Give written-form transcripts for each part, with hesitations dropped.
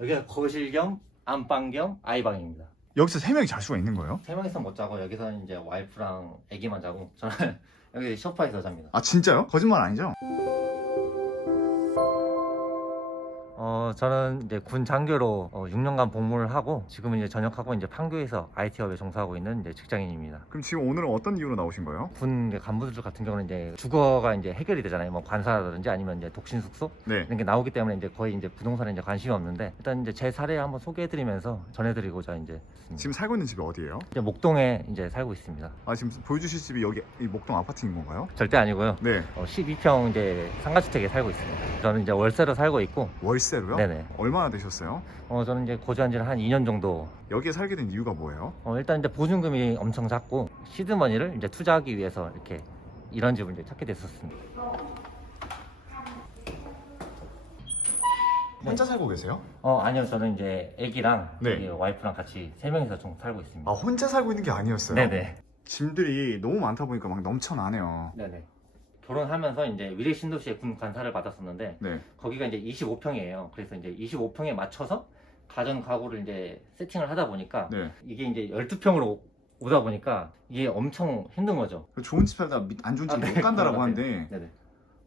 여기가 거실 겸 안방 겸 아이방입니다. 여기서 3명이 잘 수가 있는 거예요? 3명이서 못 자고 여기서 이제 와이프랑 애기만 자고 저는 여기 소파에서 잡니다. 아 진짜요? 거짓말 아니죠? 저는 이제 군 장교로 6년간 복무를 하고 지금은 이제 전역하고 이제 판교에서 IT업에 종사하고 있는 이제 직장인입니다. 그럼 지금 오늘은 어떤 이유로 나오신 거예요? 군 이제 간부들 같은 경우는 이제 주거가 이제 해결이 되잖아요. 뭐 관사라든지 아니면 이제 독신 숙소 네. 이런 게 나오기 때문에 이제 거의 이제 부동산에 이제 관심이 없는데 일단 이제 제 사례 한번 소개해드리면서 전해드리고자 이제 했습니다. 지금 살고 있는 집이 어디예요? 이제 목동에 이제 살고 있습니다. 아 지금 보여주실 집이 여기 이 목동 아파트인 건가요? 절대 아니고요. 네. 12평 이제 상가주택에 살고 있습니다. 저는 이제 월세로 살고 있고. 월세로요? 네네. 얼마나 되셨어요? 저는 이제 거주한 지는 한 2년 정도. 여기에 살게 된 이유가 뭐예요? 일단 이제 보증금이 엄청 작고 시드머니를 이제 투자하기 위해서 이렇게 이런 집을 이제 찾게 됐었습니다. 혼자 살고 계세요? 아니요, 저는 이제 애기랑 네. 여기 와이프랑 같이 3명이서 좀 살고 있습니다. 아 혼자 살고 있는 게 아니었어요? 네네. 짐들이 너무 많다 보니까 막 넘쳐나네요. 네네. 결혼하면서 이제 위례 신도시에 군 관사를 받았었는데 네. 거기가 이제 25평이에요. 그래서 이제 25평에 맞춰서 가전 가구를 이제 세팅을 하다 보니까 네. 이게 이제 12평으로 오다 보니까 이게 엄청 힘든 거죠. 좋은 집 살다 안 좋은 집 못 네, 간다라고 그런 것 같아요. 하는데 네네.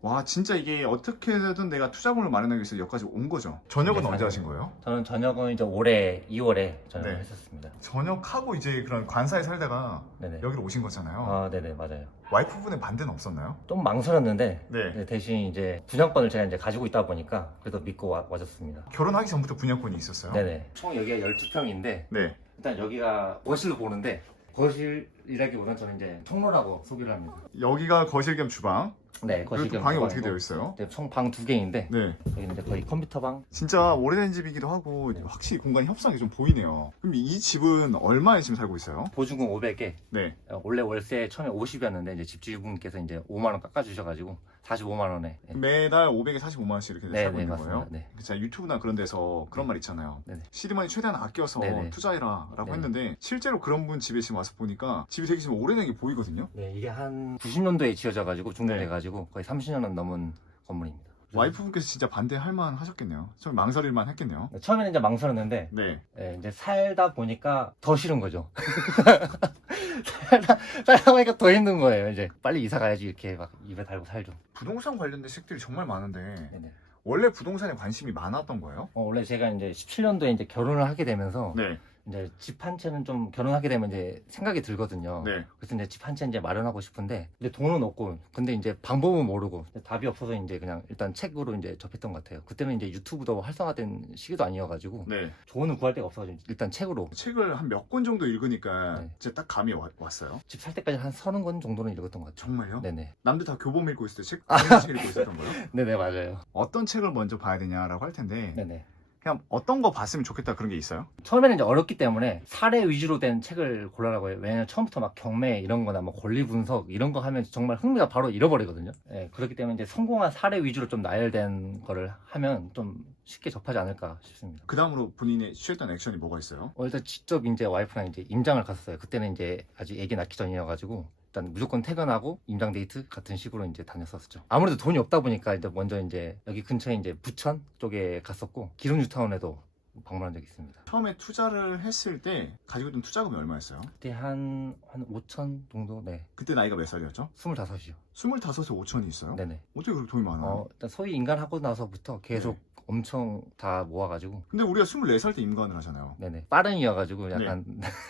와 진짜 이게 어떻게든 내가 투자금을 마련하기 위해서 여기까지 온 거죠. 전역은 네, 언제 하신 거예요? 저는 전역은 이제 올해 2월에 전역을 네. 했었습니다. 전역하고 이제 그런 관사에 살다가 네네. 여기로 오신 거잖아요. 네네, 맞아요. 와이프분의 반대는 없었나요? 좀 망설였는데 네. 네, 대신 이제 분양권을 제가 이제 가지고 있다 보니까 그래도 믿고 와줬습니다. 결혼하기 전부터 분양권이 있었어요? 네네. 총 여기가 12평인데 네. 일단 여기가 거실로 보는데 거실이라기보다는 저는 이제 통로라고 소개를 합니다. 여기가 거실 겸 주방. 네, 거실 그리고 겸 방이 주방이고. 어떻게 되어 있어요? 네, 총 방 2개인데 네. 여기는 이제 거의 컴퓨터 방. 진짜 오래된 집이기도 하고 확실히 공간이 협소하게 좀 보이네요. 그럼 이 집은 얼마에 지금 살고 있어요? 보증금 500개. 네. 원래 월세 처음에 50이었는데 이제 집주인분께서 이제 5만 원 깎아주셔가지고 45만 원에. 네. 매달 500에 45만 원씩 이렇게 네, 살고 네, 있는 맞습니다. 거예요? 네. 제가 유튜브나 그런 데서 그런 말 있잖아요. 네네. 시드머니 최대한 아껴서 네네. 투자해라라고 네네. 했는데 실제로 그런 분 집에 지금 와서 보니까 집이 되게 지금 오래된 게 보이거든요. 네, 이게 한 90년도에 지어져가지고 중공돼가지고 거의 30년은 넘은 건물입니다. 와이프분께서 진짜 반대할 만 하셨겠네요. 좀 망설일만 했겠네요. 처음에는 이제 망설였는데 네. 이제 살다 보니까 더 싫은 거죠. 살다 보니까 더 힘든 거예요. 이제 빨리 이사 가야지 이렇게 막 입에 달고 살죠. 부동산 관련된 책들이 정말 많은데 네네. 원래 부동산에 관심이 많았던 거예요? 원래 제가 이제 17년도에 이제 결혼을 하게 되면서 네. 이제 집 한 채는 좀 결혼하게 되면 이제 생각이 들거든요. 네. 그래서 이제 집 한 채 이제 마련하고 싶은데 근데 돈은 없고 근데 이제 방법은 모르고 답이 없어서 이제 그냥 일단 책으로 이제 접했던 것 같아요. 그때는 이제 유튜브도 활성화된 시기도 아니어가지고 네. 조언을 구할 데가 없어가지고 일단 책으로 책을 한 몇 권 정도 읽으니까 네. 진짜 딱 감이 왔어요. 집 살 때까지 한 30권 정도는 읽었던 것 같아요. 정말요? 네네. 남들 다 교보문 읽고 있을 때 책 읽고 있었던 거예요? 네네, 맞아요. 어떤 책을 먼저 봐야 되냐라고 할 텐데 네네. 그냥 어떤 거 봤으면 좋겠다 그런 게 있어요? 처음에는 이제 어렵기 때문에 사례 위주로 된 책을 고르라고 해요. 왜냐면 처음부터 막 경매 이런 거나 뭐 권리 분석 이런 거 하면 정말 흥미가 바로 잃어버리거든요. 예, 그렇기 때문에 이제 성공한 사례 위주로 좀 나열된 거를 하면 좀 쉽게 접하지 않을까 싶습니다. 그 다음으로 본인이 취했던 액션이 뭐가 있어요? 일단 직접 이제 와이프랑 이제 임장을 갔었어요. 그때는 이제 아직 애기 낳기 전이어가지고 일단 무조건 퇴근하고 임장 데이트 같은 식으로 이제 다녔었죠. 아무래도 돈이 없다 보니까 이제 먼저 이제 여기 근처에 이제 부천 쪽에 갔었고 기름 뉴타운에도 방문한 적이 있습니다. 처음에 투자를 했을 때 가지고 있던 투자금이 얼마였어요? 그때 한 5천 정도, 네, 그때 나이가 몇 살이었죠? 25이요. 25에 5천이 있어요? 네네. 어떻게 그렇게 돈이 많아요? 일단 소위 인간하고 나서부터 계속 엄청 다 모아가지고 근데 우리가 24살 때 임관을 하잖아요. 네네 빠른이어가지고 약간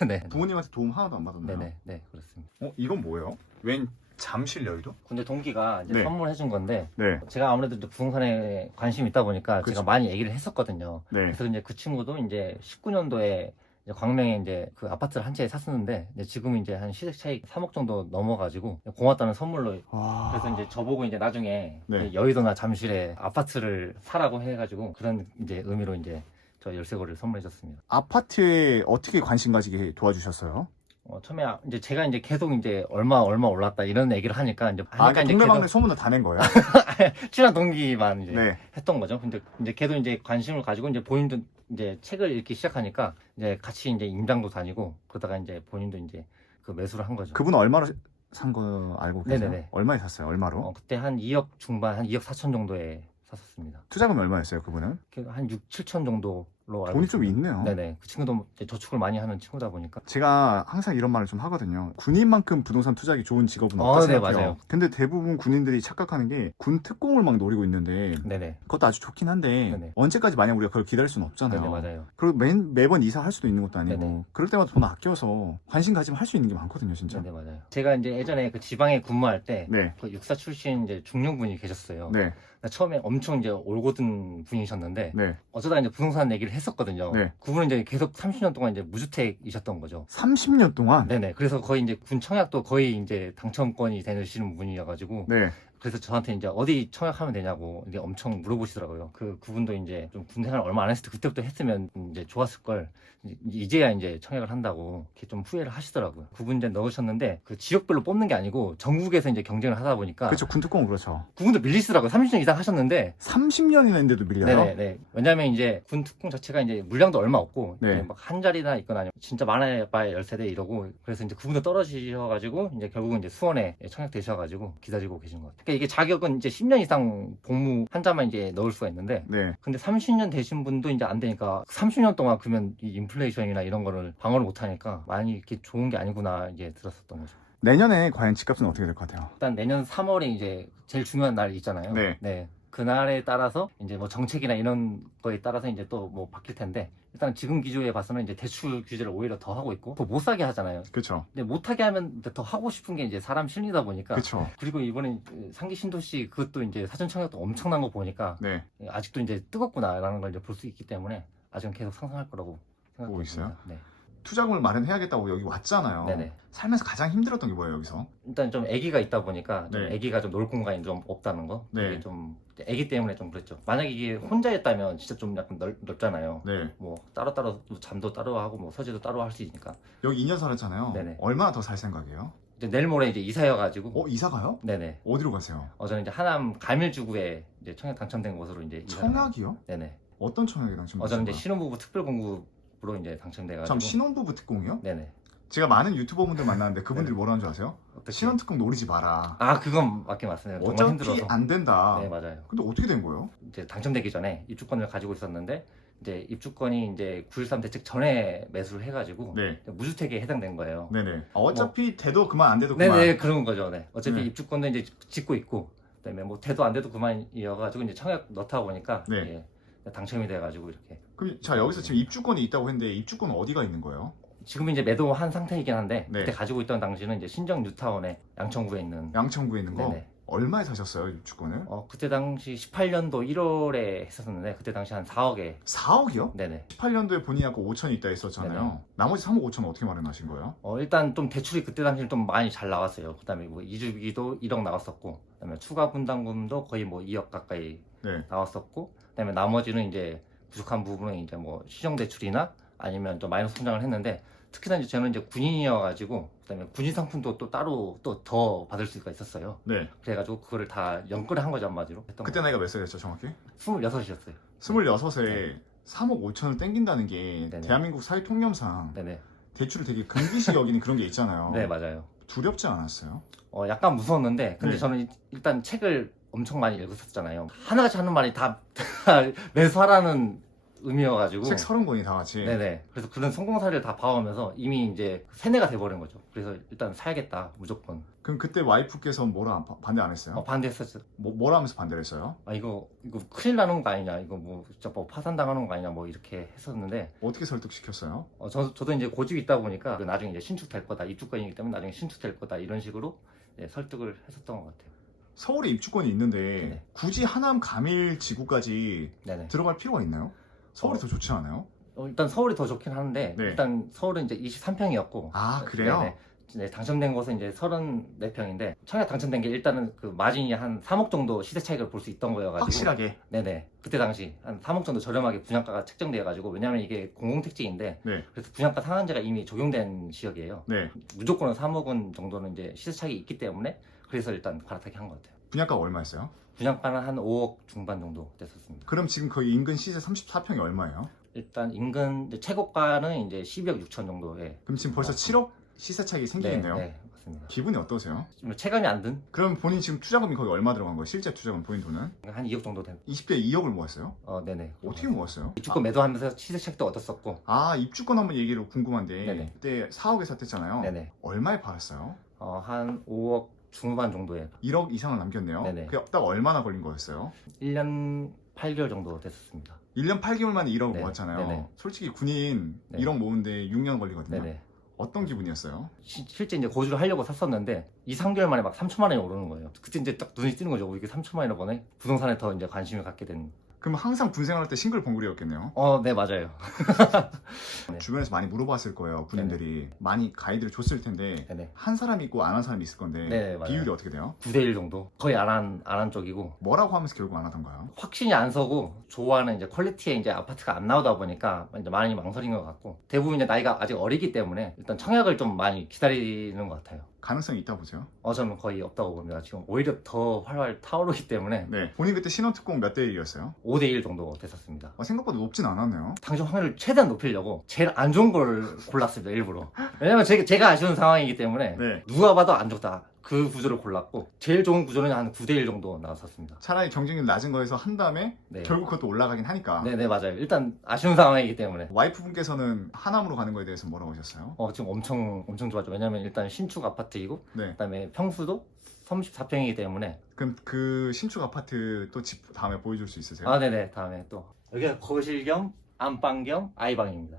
네. 부모님한테 도움 하나도 안 받았나요? 네네 네, 그렇습니다. 이건 뭐예요? 웬 잠실 여의도? 군대 동기가 이제 네. 선물해준 건데 네. 제가 아무래도 이제 부동산에 관심이 있다 보니까 그쵸. 제가 많이 얘기를 했었거든요. 네. 그래서 이제 그 친구도 이제 19년도에 광명에 이제 그 아파트를 한 채 샀었는데 이제 지금 이제 한 시세 차익 3억 정도 넘어가지고 고맙다는 선물로 와. 그래서 이제 저보고 이제 나중에 네. 여의도나 잠실에 아파트를 사라고 해가지고 그런 이제 의미로 이제 저 열쇠고리를 선물해줬습니다. 아파트에 어떻게 관심 가지게 도와주셨어요? 처음에 이제 제가 이제 계속 이제 얼마 올랐다 이런 얘기를 하니까 이제 그러니까 동네방네 소문을 다 낸 거예요? 친한 동기만 이제 네. 했던 거죠. 근데 이제 걔도 이제 관심을 가지고 이제 본인도 이제 책을 읽기 시작하니까 이제 같이 이제 임장도 다니고 그러다가 이제 본인도 이제 그 매수를 한 거죠. 그분은 얼마로 산 거 알고 계세요? 네네네. 얼마에 샀어요? 얼마로? 그때 한 2억 중반, 한 2억 4천 정도에 샀었습니다. 투자금이 얼마였어요, 그분은? 한 6, 7천 정도 알고 돈이 좀 있습니다. 있네요. 네네. 그 친구도 이제 저축을 많이 하는 친구다 보니까. 제가 항상 이런 말을 좀 하거든요. 군인만큼 부동산 투자하기 좋은 직업은 아, 없다 네, 생각해요. 맞아요. 근데 대부분 군인들이 착각하는 게 군 특공을 막 노리고 있는데 네네. 그것도 아주 좋긴 한데 네네. 언제까지 만약 우리가 그걸 기다릴 수는 없잖아요. 네네, 맞아요. 그리고 매번 이사할 수도 있는 것도 아니고 네네. 그럴 때마다 돈 아껴서 관심 가지면 할 수 있는 게 많거든요, 진짜. 네네, 맞아요. 제가 이제 예전에 그 지방에 근무할 때 네. 그 육사 출신 이제 중령분이 계셨어요. 네. 처음에 엄청 이제 올곧은 분이셨는데 네. 어쩌다 이제 부동산 얘기를 했었거든요. 네. 그분은 이제 계속 30년 동안 이제 무주택이셨던 거죠. 30년 동안. 네네. 그래서 거의 이제 군 청약도 거의 이제 당첨권이 되시는 분이어가지고 네. 그래서 저한테 이제 어디 청약하면 되냐고 이제 엄청 물어보시더라고요. 그분도 이제 좀 군 생활 얼마 안 했을 때 그때부터 했으면 이제 좋았을 걸 이제야 이제 청약을 한다고 이렇게 좀 후회를 하시더라고요. 그분 이제 넣으셨는데 그 지역별로 뽑는 게 아니고 전국에서 이제 경쟁을 하다 보니까 그렇죠. 군 특공은 그렇죠. 그분도 밀리시더라고요. 30년 이상 하셨는데 30년이나 했는데도 밀려요? 네네. 왜냐면 이제 군 특공 자체가 이제 물량도 얼마 없고 네. 막 한 자리나 있거나 아니면 진짜 많아야 10세대 이러고 그래서 이제 그분도 떨어지셔가지고 이제 결국은 이제 수원에 청약되셔가지고 기다리고 계신 것 같아요. 그러니까 이게 자격은 이제 10년 이상 복무 한자만 이제 넣을 수가 있는데 네. 근데 30년 되신 분도 이제 안 되니까 30년 동안 그러면 이 인플레이션이나 이런 거를 방어를 못 하니까 많이 이렇게 좋은 게 아니구나 이제 들었었던 거죠. 내년에 과연 집값은 어떻게 될 것 같아요? 일단 내년 3월에 이제 제일 중요한 날이 있잖아요. 네. 그날에 따라서 이제 뭐 정책이나 이런 거에 따라서 이제 또 뭐 바뀔 텐데 일단 지금 기조에 봐서는 이제 대출 규제를 오히려 더 하고 있고 더 못 사게 하잖아요. 그렇죠. 근데 못 하게 하면 더 하고 싶은 게 이제 사람 심리다 보니까 그렇죠. 그리고 이번에 상기 신도시 그것도 이제 사전 청약도 엄청난 거 보니까 네. 아직도 이제 뜨겁구나라는 걸 이제 볼 수 있기 때문에 아직은 계속 상승할 거라고 보고 생각합니다. 있어요? 네. 투자금을 마련해야겠다고 여기 왔잖아요. 네네. 살면서 가장 힘들었던 게 뭐예요, 여기서? 일단 좀 아기가 있다 보니까 좀 네. 아기가 좀 놀 공간이 좀 없다는 거. 네. 그게 좀 아기 때문에 좀 그랬죠. 만약에 이게 혼자였다면 진짜 좀 약간 넓잖아요. 네. 뭐 따로따로 잠도 따로 하고 뭐 서재도 따로 할 수 있으니까. 여기 2년 살았잖아요. 네네. 얼마나 더 살 생각이에요? 이제 내일 모레 이제 이사여가지고. 이사 가요? 네네. 어디로 가세요? 저는 이제 하남 가밀주구에 이제 청약 당첨된 곳으로 이제 청약이요? 네네. 어떤 청약이 당첨됐어요? 저는 이제 신혼부부 특별공급으로 이제 당첨돼가지고. 참 신혼부부 특공이요? 네네. 제가 많은 유튜버분들 만나는데 그분들이 네. 뭐라는 줄 아세요? 어떻게? 신혼특공 노리지 마라. 아 그건 맞긴 맞습니다. 정말 어차피 힘들어서. 안 된다. 네 맞아요. 근데 어떻게 된 거예요? 이제 당첨되기 전에 입주권을 가지고 있었는데 이제 입주권이 이제 9.13 대책 전에 매수를 해가지고 네. 무주택에 해당된 거예요. 네네. 어차피 돼도 그만 안 돼도 그만. 네네 그런 거죠. 네. 어차피 네. 입주권도 이제 짓고 있고 그다음에 뭐 돼도 안 돼도 그만이어가지고 이제 청약 넣다 보니까 네. 예, 당첨이 돼가지고 이렇게 그럼 자 여기서 지금 입주권이 있다고 했는데 입주권은 어디가 있는 거예요? 지금 이제 매도한 상태이긴 한데 네. 그때 가지고 있던 당시는 이제 신정 뉴타운에 양천구에 있는 양천구에 있는 거? 네네. 얼마에 사셨어요 입주권을? 그때 당시 18년도 1월에 했었는데 그때 당시 한 4억에 4억이요? 네네. 18년도에 본인이 아까 5천이 있다 했었잖아요. 네네. 나머지 3억 5천은 어떻게 마련하신 거예요? 일단 좀 대출이 그때 당시는 좀 많이 잘 나왔어요. 그다음에 뭐 이주기도 1억 나왔었고, 그다음에 추가 분담금도 거의 뭐 2억 가까이 네. 나왔었고, 그다음에 나머지는 이제 부족한 부분은 이제 뭐 시정 대출이나 아니면 좀 마이너스 통장을 했는데 특히나 이제 저는 이제 군인이어가지고 그다음에 군인 상품도 또 따로 또 더 받을 수가 있었어요. 네. 그래가지고 그거를 다 연끌을 한 거죠 한마디로. 그때 나이가 몇 살이었죠 정확히? 26이었어요. 26에 네. 3억 5천을 땡긴다는 게 네네. 대한민국 사회 통념상 네네. 대출을 되게 금기시 여기는 그런 게 있잖아요. 네 맞아요. 두렵지 않았어요? 약간 무서웠는데 근데 네. 저는 일단 책을 엄청 많이 읽었었잖아요. 하나같이 하는 말이 다 매수하라는 의미여가지고. 책 30권이 다 같이. 네네. 그래서 그런 성공 사례를 다 봐오면서 이미 이제 세뇌가 돼버린 거죠. 그래서 일단 사야겠다 무조건. 그럼 그때 와이프께서 뭐라 반대 안 했어요? 반대했었죠. 뭐라 하면서 반대를 했어요? 이거 큰일 나는 거 아니냐, 이거 뭐 진짜 뭐 파산당하는 거 아니냐, 뭐 이렇게 했었는데 어떻게 설득시켰어요? 저도 이제 고집이 있다 보니까 나중에 이제 신축될 거다, 입주권이기 때문에 나중에 신축될 거다 이런 식으로 설득을 했었던 것 같아요. 서울에 입주권이 있는데 네네. 굳이 하남 가밀 지구까지 네네. 들어갈 필요가 있나요? 서울이 더 좋지 않아요? 일단 서울이 더 좋긴 하는데 네. 일단 서울은 이제 23평이었고 아 그래요? 네네. 이제 당첨된 곳은 이제 34평인데 청약 당첨된 게 일단은 그 마진이 한 3억 정도 시세 차익을 볼 수 있던 거여가지고 확실하게. 네네. 그때 당시 한 3억 정도 저렴하게 분양가가 책정돼가지고 왜냐면 이게 공공택지인데 네. 그래서 분양가 상한제가 이미 적용된 지역이에요. 네. 무조건 3억 원 정도는 이제 시세 차익이 있기 때문에 그래서 일단 갈아타기 한 것 같아요. 분양가가 얼마였어요? 분양가는 한 5억 중반 정도 됐었습니다. 그럼 지금 거의 인근 시세 34평이 얼마예요? 일단 인근 이제 최고가는 이제 12억 6천 정도에 그럼 지금 벌써 맞습니다. 7억? 시세 차익이 생기겠네요. 네, 맞습니다. 기분이 어떠세요? 좀 체감이 안 든? 그럼 본인 지금 투자금이 거기 얼마 들어간 거예요? 실제 투자금 본인 돈은? 한 2억 정도 된. 20대 2억을 모았어요? 네네. 어떻게 모았어요? 입주권 매도하면서 시세 차익도 얻었었고. 아, 입주권 한번 얘기로 궁금한데 네네. 그때 4억에 샀댔잖아요. 네네. 얼마에 팔았어요? 한 5억 중후반 정도에 1억 이상을 남겼네요. 네네. 그게 딱 얼마나 걸린 거였어요? 1년 8개월 정도 됐었습니다. 1년 8개월 만에 1억 네. 모았잖아요. 네네. 솔직히 군인 네. 1억 모으는데 6년 걸리거든요. 네네. 어떤 기분이었어요? 실제 이제 거주를 하려고 샀었는데 2, 3개월 만에 막 3천만 원이 오르는 거예요. 그때 이제 딱 눈이 띄는 거죠. 이게 3천만 원이나 버네. 부동산에 더 이제 관심을 갖게 된. 그럼 항상 군 생활할 때 싱글벙글이었겠네요. 네, 맞아요. 네. 주변에서 많이 물어봤을 거예요. 군인들이 많이 가이드를 줬을 텐데 네네. 한 사람이 있고 안 한 사람이 있을 건데 네, 맞아요. 비율이 어떻게 돼요? 9대1 정도. 거의 안 한 쪽이고. 뭐라고 하면서 결국 안 하던가요? 확신이 안 서고 좋아하는 이제 퀄리티의 이제 아파트가 안 나오다 보니까 이제 많이 망설인 것 같고, 대부분 이제 나이가 아직 어리기 때문에 일단 청약을 좀 많이 기다리는 것 같아요. 가능성이 있다 보세요. 저는 거의 없다고 봅니다. 지금 오히려 더 활활 타오르기 때문에 네. 본인 그때 신혼특공 몇 대 1이었어요? 5대1 정도 됐었습니다. 생각보다 높진 않았네요. 당첨 확률을 최대한 높이려고 제일 안 좋은 걸 골랐습니다. 일부러. 왜냐면 제가 아쉬운 상황이기 때문에 네. 누가 봐도 안 좋다. 그 구조를 골랐고, 제일 좋은 구조는 한 9대1 정도 나왔었습니다. 차라리 경쟁률 낮은 거에서 한 다음에 네. 결국 그것도 올라가긴 하니까. 네네, 맞아요. 일단 아쉬운 상황이기 때문에. 와이프분께서는 하남으로 가는 거에 대해서 뭐라고 하셨어요? 지금 엄청 좋았죠. 왜냐면 일단 신축 아파트이고, 네. 그다음에 평수도 34평이기 때문에. 그럼 그 신축 아파트 또 집 다음에 보여줄 수 있으세요? 네네, 다음에 또 여기가 거실 겸 안방 겸 아이방입니다.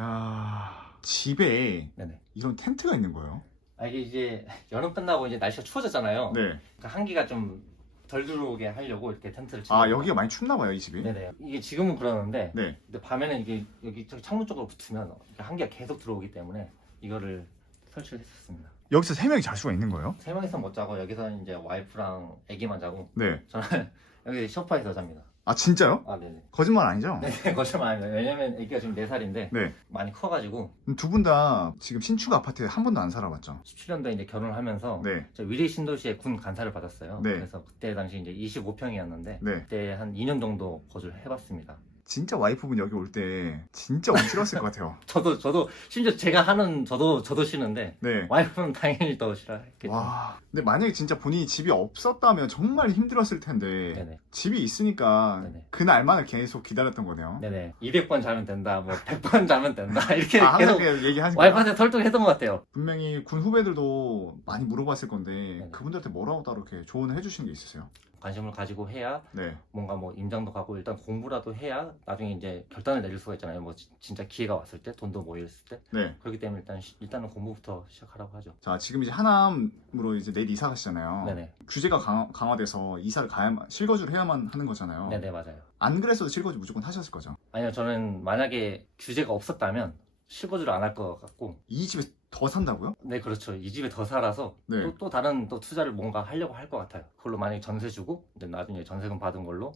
야, 집에 네네. 이런 텐트가 있는 거예요? 이게 이제 여름 끝나고 이제 날씨가 추워졌잖아요. 네. 그러니까 한기가 좀 덜 들어오게 하려고 이렇게 텐트를 치는 아, 거예요. 여기가 많이 춥나 봐요, 이 집이? 네네. 이게 지금은 그러는데, 네. 근데 밤에는 이게 여기 저기 창문 쪽으로 붙으면 한기가 계속 들어오기 때문에 이거를 설치를 했었습니다. 여기서 3명이 잘 수가 있는 거예요? 3명이서 못 자고 여기서 이제 와이프랑 아기만 자고, 네. 저는 여기 소파에서 잡니다. 아, 진짜요? 네네. 거짓말 아니죠? 네, 거짓말 아닙니다. 왜냐면 아기가 지금 4살인데 네. 많이 커가지고. 두 분 다 지금 신축 아파트에 한 번도 안 살아봤죠? 17년도에 이제 결혼을 하면서 네. 저 위례 신도시에 군 간사를 받았어요. 네. 그래서 그때 당시 이제 25평이었는데 네. 그때 한 2년 정도 거주를 해봤습니다. 진짜 와이프분 여기 올 때 진짜 오기 싫었을 것 같아요. 저도 심지어 제가 하는 저도 싫은데 네. 와이프는 당연히 더 싫어했겠죠. 와. 근데 만약에 진짜 본인이 집이 없었다면 정말 힘들었을 텐데 네네. 집이 있으니까 네네. 그날만을 계속 기다렸던 거네요. 네네. 200번 자면 된다, 뭐 100번 자면 된다 이렇게 항상 계속 얘기하신 거예요? 와이프한테 설득했던 것 같아요. 분명히 군 후배들도 많이 물어봤을 건데 네네. 그분들한테 뭐라고 따로 이렇게 조언을 해주시는 게 있으세요? 관심을 가지고 해야 네. 뭔가 뭐 임장도 가고 일단 공부라도 해야 나중에 이제 결단을 내릴 수가 있잖아요. 뭐 진짜 기회가 왔을 때, 돈도 모였을 때. 네. 그렇기 때문에 일단은 공부부터 시작하라고 하죠. 자, 지금 이제 하남으로 이제 내일 이사 가시잖아요. 네네. 규제가 강화돼서 이사를 가야만, 실거주를 해야만 하는 거잖아요. 네네, 맞아요. 안 그랬어도 실거주 무조건 하셨을 거죠? 아니요, 저는 만약에 규제가 없었다면 실거주를 안 할 것 같고. 이 집에 더 산다고요? 네, 그렇죠. 이 집에 더 살아서 네. 또 다른 또 투자를 뭔가 하려고 할 것 같아요. 그걸로 만약에 전세 주고 이제 나중에 전세금 받은 걸로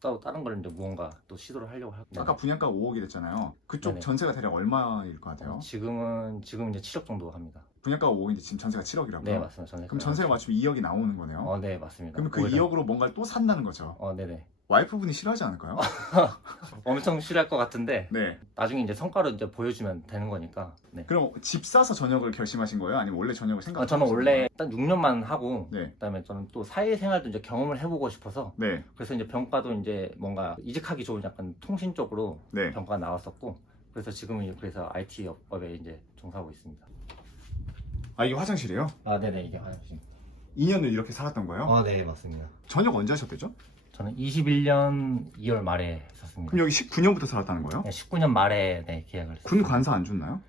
또 다른 걸 이제 무언가 또 시도를 하려고 할 거예요. 아까 분양가 5억이 됐잖아요. 그쪽 네네. 전세가 대략 얼마일 것 같아요? 지금 이제 7억 정도 합니다. 분양가가 5억인데 지금 전세가 7억이라고요? 네, 맞습니다. 전세. 그럼 전세가 맞추면 2억이 나오는 거네요? 네, 맞습니다. 그럼 그 오히려- 2억으로 뭔가를 또 산다는 거죠? 네네. 와이프분이 싫어하지 않을까요? 엄청 싫어할 것 같은데 네. 나중에 이제 성과로 이제 보여주면 되는 거니까. 네. 그럼 집 사서 전역을 결심하신 거예요? 아니면 원래 전역을 생각하셨어요? 저는 원래 일단 6년만 하고 네. 그다음에 저는 또 사회생활도 이제 경험을 해보고 싶어서 네. 그래서 이제 병과도 이제 뭔가 이직하기 좋은 약간 통신 쪽으로 네. 병과가 나왔었고, 그래서 지금은 이제 그래서 IT 업에 이제 종사하고 있습니다. 아, 이게 화장실이에요? 네네, 이게 화장실. 2년을 이렇게 살았던 거예요? 네, 맞습니다. 전역 언제 하셨대죠? 저는 21년 2월 말에 샀습니다. 그럼 여기 19년부터 살았다는 거예요? 네, 19년 말에 계약을 했어요. 군 관사 안 줬나요?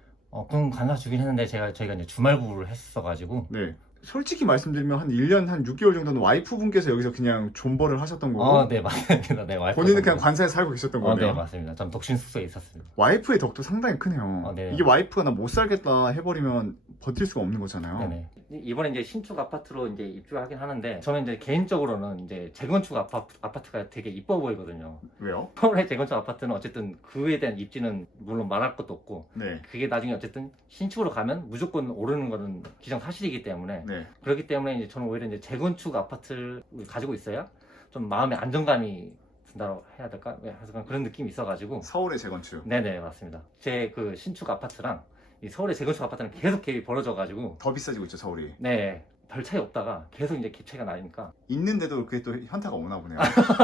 군 관사 주긴 했는데 저희가 이제 주말부를 했었어가지고. 네. 솔직히 말씀드리면 한 1년 한 6개월 정도는 와이프분께서 여기서 그냥 존버를 하셨던 거고 네, 맞습니다. 네, 와이프. 본인은 그냥 관사에 살고 계셨던 거네요. 네, 맞습니다. 전 독신 숙소에 있었습니다. 와이프의 덕도 상당히 크네요. 네. 이게 와이프가 나 못 살겠다 해버리면 버틸 수가 없는 거잖아요. 네네. 이번에 이제 신축 아파트로 이제 입주하긴 하는데, 저는 이제 개인적으로는 이제 재건축 아파트가 되게 이뻐 보이거든요. 왜요? 서울의 재건축 아파트는 어쨌든 그에 대한 입지는 물론 말할 것도 없고, 네. 그게 나중에 어쨌든 신축으로 가면 무조건 오르는 거는 기정사실이기 때문에. 네. 그렇기 때문에 이제 저는 오히려 이제 재건축 아파트를 가지고 있어야 좀 마음의 안정감이 든다고 해야 될까? 그래서 그런 느낌이 있어가지고. 서울의 재건축. 네네, 맞습니다. 제 그 신축 아파트랑 이 서울의 재건축 아파트는 계속 갭이 벌어져가지고 더 비싸지고 있죠, 서울이. 네, 별 차이 없다가 계속 이제 갭 차이가 나니까 있는데도 그게 또 현타가 오나 보네요.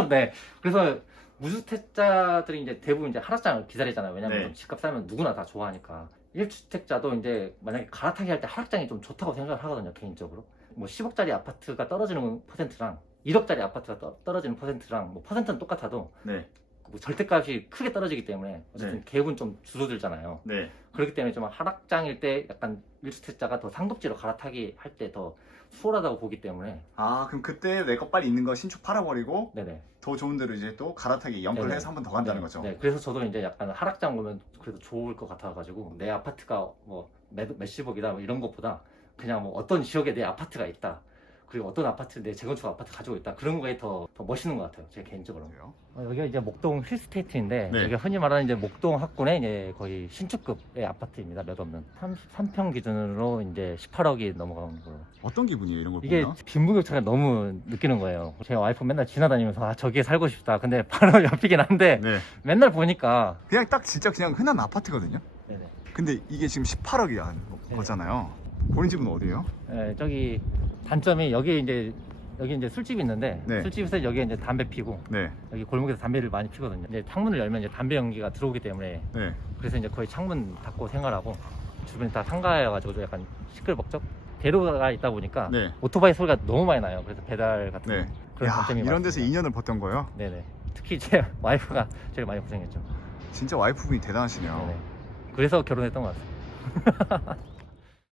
네, 그래서 무주택자들이 이제 대부분 이제 하락장을 기다리잖아요. 왜냐면 네. 좀 집값 싸면 누구나 다 좋아하니까. 1주택자도 이제 만약에 갈아타기 할 때 하락장이 좀 좋다고 생각을 하거든요, 개인적으로. 뭐 10억짜리 아파트가 떨어지는 퍼센트랑 1억짜리 아파트가 떨어지는 퍼센트랑 뭐 퍼센트는 똑같아도 네. 뭐 절대값이 크게 떨어지기 때문에 어쨌든 갭은 좀 줄어들잖아요. 네. 그렇기 때문에 좀 하락장일 때 약간 1주택자가 더 상급지로 갈아타기 할 때 더 수월하다고 보기 때문에 아, 그럼 그때 내 거 빨리 있는 거 신축 팔아버리고 네네. 더 좋은 데로 이제 또 갈아타기 연끌을 네네. 해서 한 번 더 간다는 네, 거죠. 네, 그래서 저도 이제 약간 하락장 오면 그래도 좋을 것 같아가지고 내 아파트가 뭐 몇십억이다 뭐 이런 것보다 그냥 뭐 어떤 지역에 내 아파트가 있다. 그리고 어떤 아파트 내 재건축 아파트 가지고 있다. 그런 거에 더 멋있는 것 같아요. 제 개인적으로. 그래요? 여기가 이제 목동 힐스테이트인데 네. 여기 흔히 말하는 이제 목동 학군의 이제 거의 신축급의 아파트입니다. 몇 없는 33평 기준으로 이제 18억이 넘어가는 걸로. 어떤 기분이에요, 이런 걸 이게 보면? 빈부격차가 너무 느끼는 거예요. 제 와이프 맨날 지나다니면서 아 저기에 살고 싶다. 근데 바로 옆이긴 한데 네. 맨날 보니까 그냥 딱 진짜 그냥 흔한 아파트거든요. 네네. 근데 이게 지금 18억이라는 네. 거잖아요. 본인 집은 어디예요? 네, 저기 단점이 여기 이제 술집이 있는데 네. 술집에서 여기 이제 담배 피고 네. 여기 골목에서 담배를 많이 피거든요. 이제 창문을 열면 이제 담배 연기가 들어오기 때문에 네. 그래서 이제 거의 창문 닫고 생활하고 주변이 다 상가여가지고 좀 약간 시끌벅적 대로가 있다 보니까 네. 오토바이 소리가 너무 많이 나요. 그래서 배달 같은 네. 거 그런 야, 단점이 이런 데서 많습니다. 2년을 버텼 거예요? 네네. 특히 제 와이프가 제일 많이 고생했죠. 진짜 와이프분이 대단하시네요. 네네. 그래서 결혼했던 것 같아요.